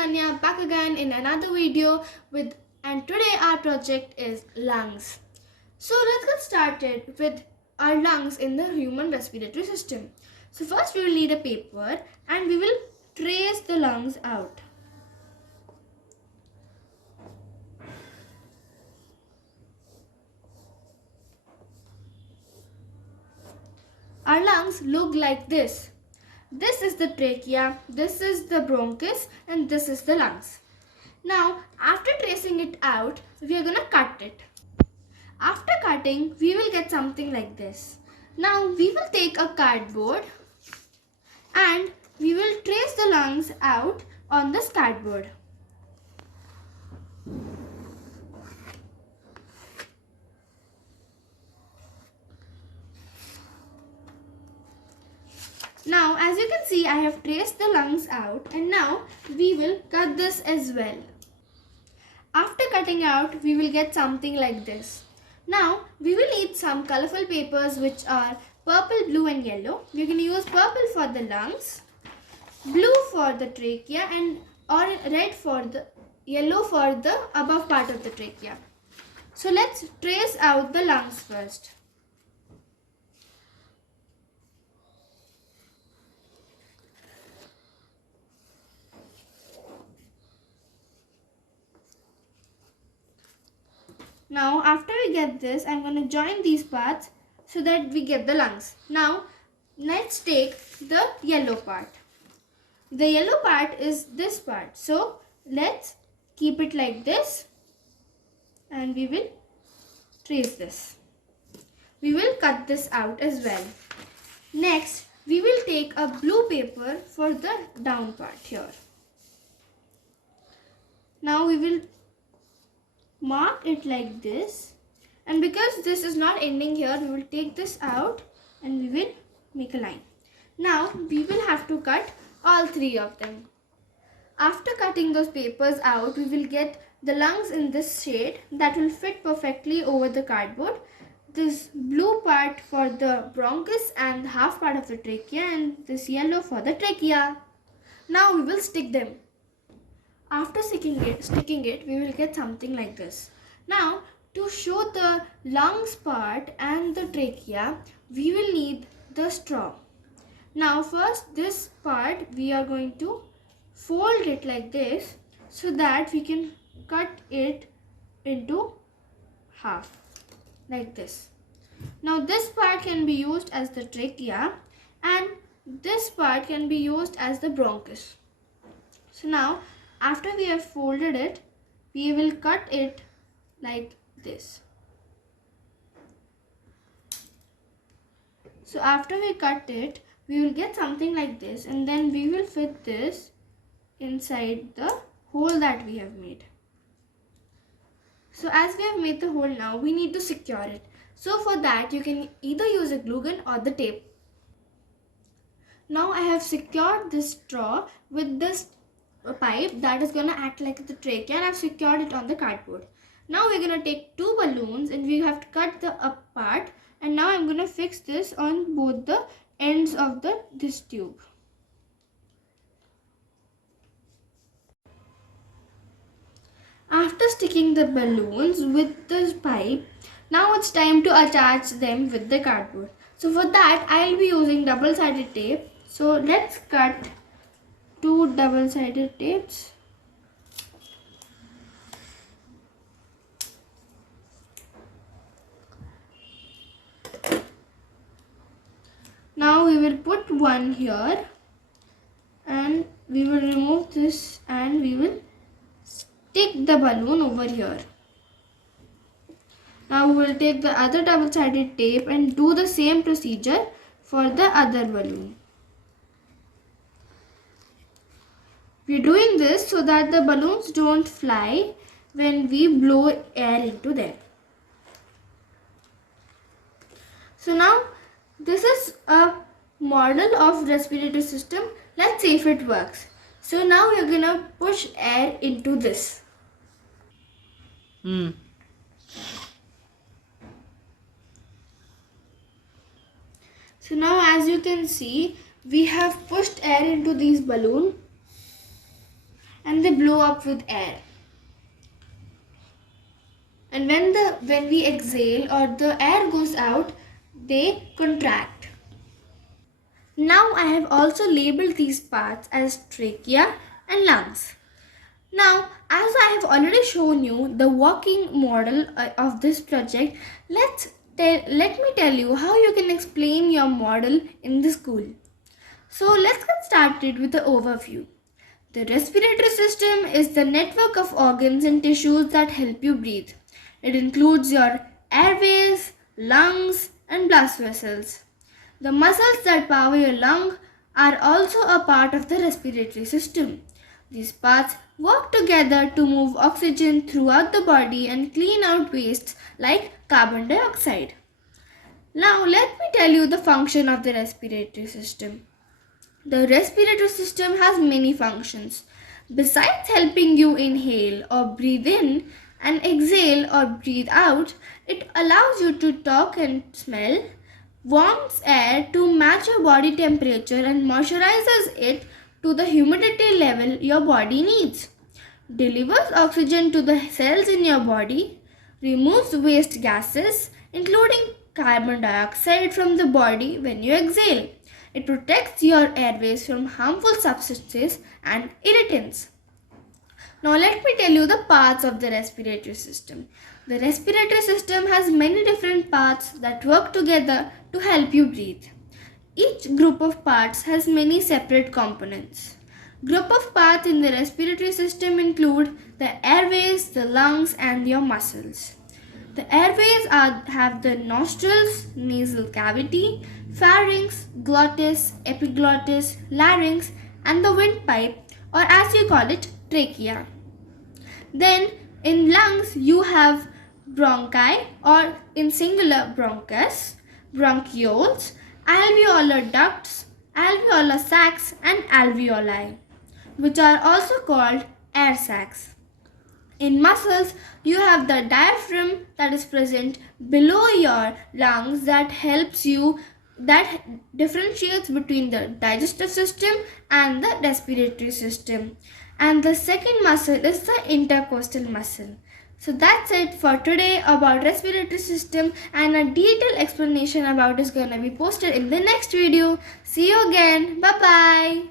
Ananya, back again in another video and today our project is lungs. So let's get started with our lungs in the human respiratory system. So first we will need a paper and we will trace the lungs out. Our lungs look like this. This is the trachea, this is the bronchus, and this is the lungs. Now, after tracing it out, we are going to cut it. After cutting, we will get something like this. Now, we will take a cardboard and we will trace the lungs out on this cardboard. Now, as you can see, I have traced the lungs out and now we will cut this as well. After cutting out, we will get something like this. Now, we will need some colorful papers which are purple, blue and yellow. We can use purple for the lungs, blue for the trachea and red for the yellow for the above part of the trachea. So, let's trace out the lungs first. Now, after we get this, I'm going to join these parts so that we get the lungs. Now, let's take the yellow part. The yellow part is this part. So, let's keep it like this and we will trace this. We will cut this out as well. Next, we will take a blue paper for the down part here. Now, we will mark it like this, and because this is not ending here, we will take this out and we will make a line. Now we will have to cut all three of them. After cutting those papers out, we will get the lungs in this shade that will fit perfectly over the cardboard. This blue part for the bronchus and half part of the trachea, and this yellow for the trachea. Now we will stick them. After sticking it, we will get something like this. Now, to show the lungs part and the trachea, we will need the straw. Now, first this part, we are going to fold it like this so that we can cut it into half, like this. Now, this part can be used as the trachea and this part can be used as the bronchus. So now, after we have folded it, we will cut it like this. So after we cut it, we will get something like this and then we will fit this inside the hole that we have made. So as we have made the hole now, we need to secure it. So for that, you can either use a glue gun or the tape. Now I have secured this straw with this a pipe that is going to act like the trachea, and I've secured it on the cardboard. Now we're going to take two balloons and we have to cut the up part, and now I'm going to fix this on both the ends of this tube. After sticking the balloons with this pipe, now it's time to attach them with the cardboard. So for that, I'll be using double-sided tape. So let's cut two double-sided tapes. Now we will put one here and we will remove this and we will stick the balloon over here. Now we will take the other double-sided tape and do the same procedure for the other balloon. We're doing this so that the balloons don't fly when we blow air into them. So now this is a model of respiratory system. Let's see if it works. So now we're going to push air into this. So now as you can see, we have pushed air into these balloons. and they blow up with air. And when we exhale or the air goes out, they contract. Now I have also labeled these parts as trachea and lungs. Now, as I have already shown you the working model of this project, let me tell you how you can explain your model in the school. So let's get started with the overview. The respiratory system is the network of organs and tissues that help you breathe. It includes your airways, lungs, and blood vessels. The muscles that power your lung are also a part of the respiratory system. These parts work together to move oxygen throughout the body and clean out wastes like carbon dioxide. Now let me tell you the function of the respiratory system. The respiratory system has many functions. Besides helping you inhale or breathe in and exhale or breathe out, it allows you to talk and smell, warms air to match your body temperature and moisturizes it to the humidity level your body needs, delivers oxygen to the cells in your body, removes waste gases including carbon dioxide from the body when you exhale. It protects your airways from harmful substances and irritants. Now let me tell you the parts of the respiratory system. The respiratory system has many different parts that work together to help you breathe. Each group of parts has many separate components. Group of parts in the respiratory system include the airways, the lungs, and your muscles. The airways have the nostrils, nasal cavity, pharynx, glottis, epiglottis, larynx, and the windpipe, or as you call it, trachea. Then in lungs you have bronchi, or in singular bronchus, bronchioles, alveolar ducts, alveolar sacs, and alveoli, which are also called air sacs. In muscles, you have the diaphragm that is present below your lungs that differentiates between the digestive system and the respiratory system. And the second muscle is the intercostal muscle. So that's it for today about respiratory system, and a detailed explanation about it is going to be posted in the next video. See you again. Bye bye.